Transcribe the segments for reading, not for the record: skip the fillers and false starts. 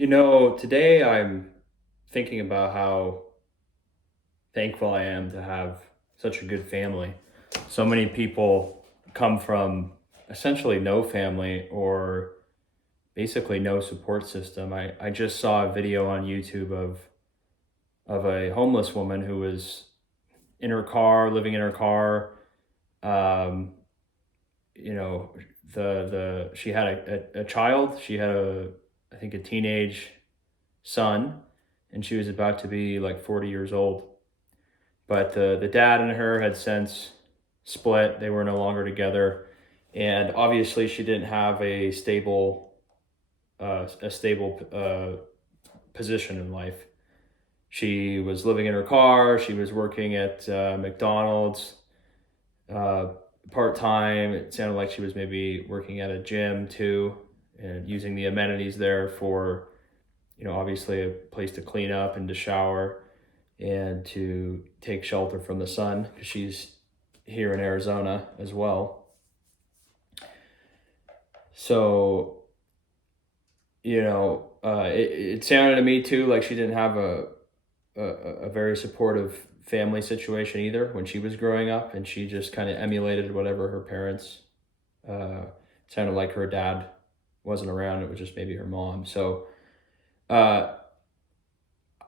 Today I'm thinking about how thankful I am to have such a good family. So many people come from essentially no family or basically no support system. I just saw a video on YouTube of a homeless woman who was in her car, living in her car. Um, you know, the she had a child. She had I think a teenage son, and she was about to be like 40 years old. But the dad and her had since split. They were no longer together, and obviously she didn't have a stable position in life. She was living in her car. She was working at McDonald's uh, part time. It sounded like she was maybe working at a gym too, and using the amenities there for obviously a place to clean up and to shower and to take shelter from the sun because she's here in Arizona as well. So, it sounded to me too like she didn't have a very supportive family situation either when she was growing up, and she just kind of emulated whatever her parents uh, sounded like. Her dad wasn't around, it was just maybe her mom. So, uh,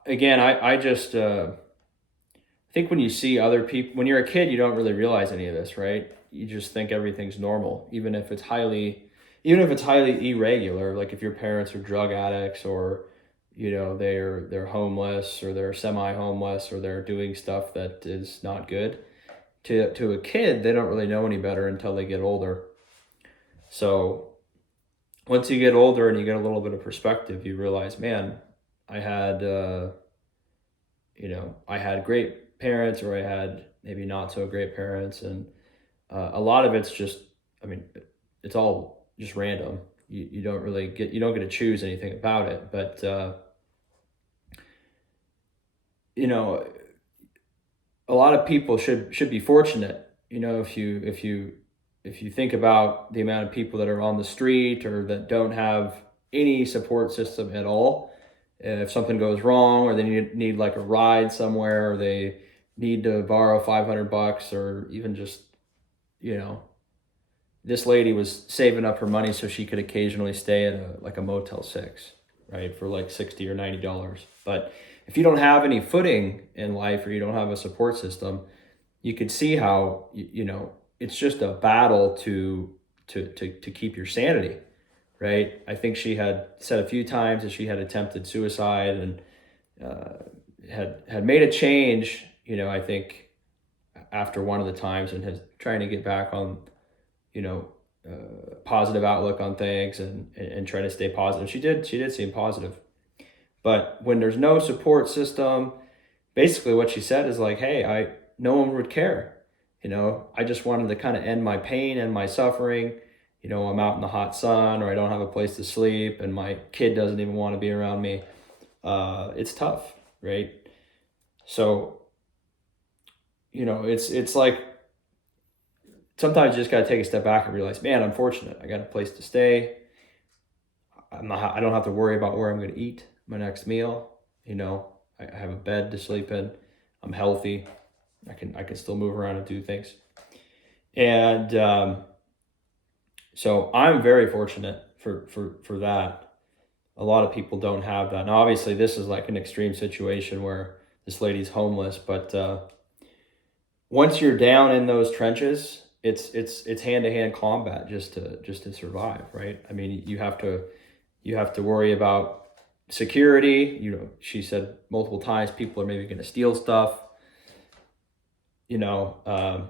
again, I just I think when you see other people, when you're a kid, you don't really realize any of this, right? You just think everything's normal, even if it's highly irregular. Like if your parents are drug addicts, or they're homeless, or they're semi-homeless, or they're doing stuff that is not good. To a kid, they don't really know any better until they get older. So once you get older and you get a little bit of perspective, you realize, man, I had I had great parents, or I had maybe not so great parents, and a lot of it's just, I mean, it's all just random. You don't get to choose anything about it, but you know, a lot of people should be fortunate. If you think about the amount of people that are on the street or that don't have any support system at all. If something goes wrong, or they need like a ride somewhere, or they need to borrow 500 bucks, or even just, you know, this lady was saving up her money so she could occasionally stay at a Motel 6, right, for like 60 or $90. But if you don't have any footing in life, or you don't have a support system, you could see how it's just a battle to keep your sanity, right? I think she had said a few times that she had attempted suicide, and uh, had made a change. I think after one of the times, and has trying to get back on you know positive outlook on things, and try to stay positive. She did seem positive, but when there's no support system, basically what she said is like, hey, I no one would care. I just wanted to kind of end my pain and my suffering. I'm out in the hot sun, or I don't have a place to sleep, and my kid doesn't even want to be around me. It's tough, right? So, it's like sometimes you just got to take a step back and realize, man, I'm fortunate. I got a place to stay. I don't have to worry about where I'm going to eat my next meal. I have a bed to sleep in. I'm healthy. I can still move around and do things. And so I'm very fortunate for that. A lot of people don't have that. Now, obviously, this is like an extreme situation where this lady's homeless, but once you're down in those trenches, it's hand to hand combat just to survive, right? I mean, you have to worry about security. She said multiple times people are maybe going to steal stuff. You know, I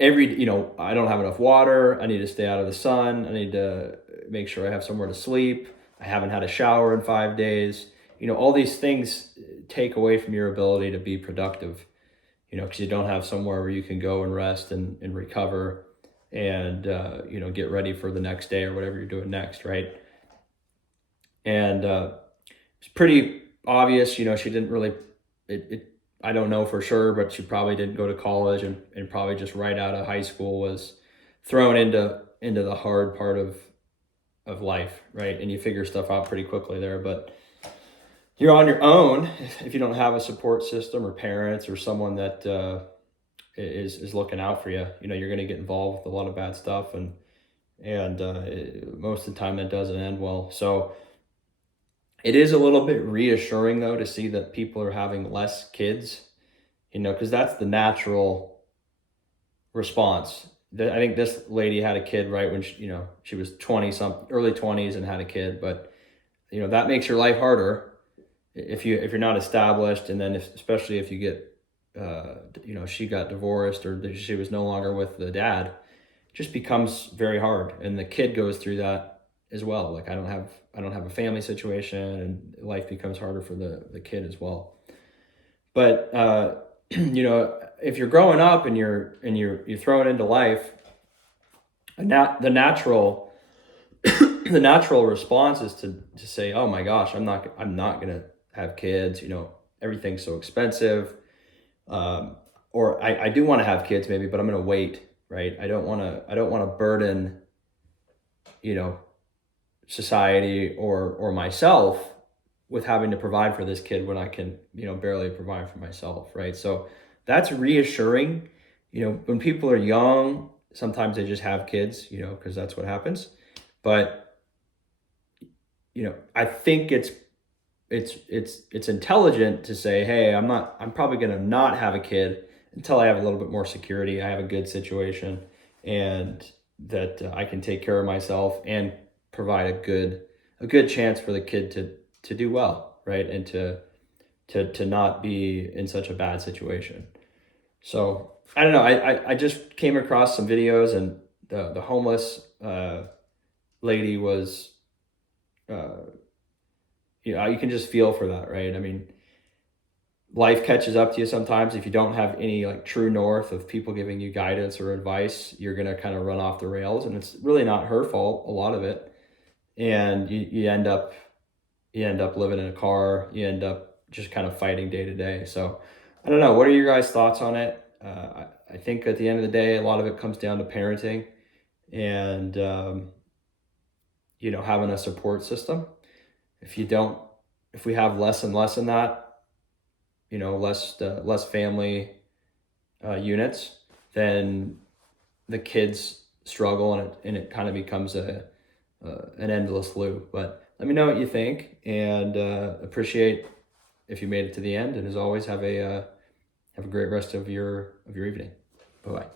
don't have enough water. I need to stay out of the sun. I need to make sure I have somewhere to sleep. I haven't had a shower in 5 days. All these things take away from your ability to be productive, because you don't have somewhere where you can go and rest and recover, and get ready for the next day or whatever you're doing next, right? And it's pretty obvious. She didn't really. It I don't know for sure, but she probably didn't go to college, and probably just right out of high school was thrown into the hard part of of life, right? And you figure stuff out pretty quickly there. But you're on your own if you don't have a support system or parents or someone that is looking out for you. You know, you're going to get involved with a lot of bad stuff, and most of the time that doesn't end well. So it is a little bit reassuring though to see that people are having less kids, you know, because that's the natural response. I think this lady had a kid right when she was 20 something, early 20s, and had a kid, but you know that makes your life harder if you're not established, and then especially if you get she got divorced or she was no longer with the dad, it just becomes very hard, and the kid goes through that as well. Like I don't have a family situation, and life becomes harder for the kid as well. But you know, if you're growing up and you're thrown into life, the natural the natural response is to say, oh my gosh, I'm not gonna have kids. You know, everything's so expensive. Or I do want to have kids maybe, but I'm gonna wait, right? I don't want to burden, you know, society or myself with having to provide for this kid when I can, you know, barely provide for myself, right? So that's reassuring. You know, when people are young, sometimes they just have kids, you know, because that's what happens. But you know, I think it's intelligent to say, hey, I'm probably gonna not have a kid until I have a little bit more security, I have a good situation, and that I can take care of myself and provide a good chance for the kid to do well, right? And to not be in such a bad situation. So I don't know. I just came across some videos, and the homeless lady was, you know, you can just feel for that, right? I mean, life catches up to you sometimes. If you don't have any like true north of people giving you guidance or advice, you're gonna kind of run off the rails, and it's really not her fault, a lot of it. And you end up living in a car. You end up just kind of fighting day to day. So I don't know. What are your guys' thoughts on it? I think at the end of the day, a lot of it comes down to parenting and you know, having a support system. If we have less and less in that, you know, less family units, then the kids struggle, and it kind of becomes an endless loop. But let me know what you think, and appreciate if you made it to the end. And as always, have a great rest of your evening. Bye bye.